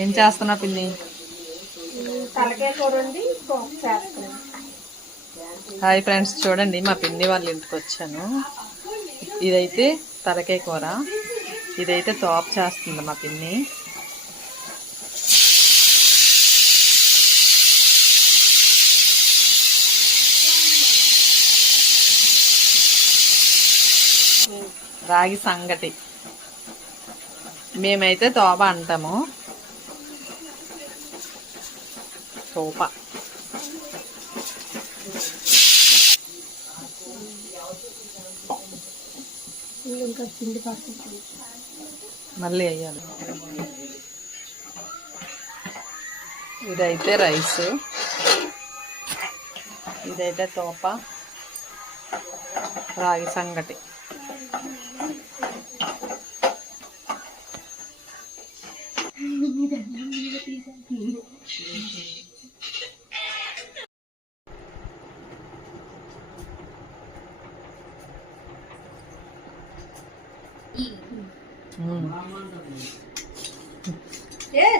ఏం చేస్తున్నా పిన్ని? తలకాయ కూర వండి పోపు చేస్తున్నాను. హాయ్ ఫ్రెండ్స్, చూడండి మా పిన్ని వాళ్ళ ఇంటికి వచ్చాను. ఇదైతే తలకాయ కూర, ఇదైతే తోపు చేస్తుంది మా పిన్ని. రాగి సంగటి, మేమైతే తోప అంటాము. తోప ఇంకా పిండి పడుతుంది, మళ్ళీ వేయాలి. ఇదైతే రైస్, ఇదైతే తోప, రాగి సంగటి.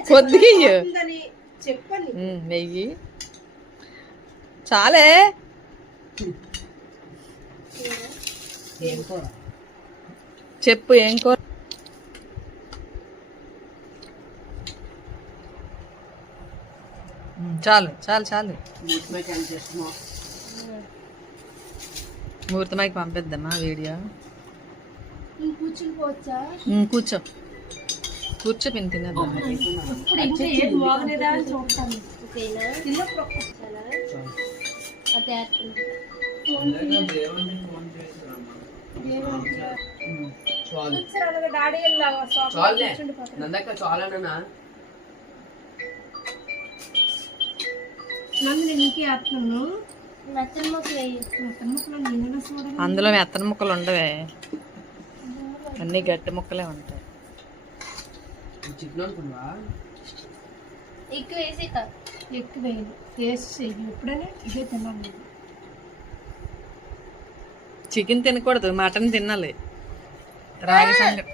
కొద్దిగా చెప్పండి. నెయ్యి చాలే. చెప్పు ఏం కూర? చాలు చాలు చాలు. ముహూర్తమైకి పంపిద్దామా వీడియో? కూర్చో కూర్చో పిన్ తినేద్దాం. అందులో మెత్తన ముక్కలు ఉండవే, అన్ని గట్టి ముక్కలే ఉంటాయి. చికెన్ తినకూడదు, మటన్ తినాలి. రాగి సంగటి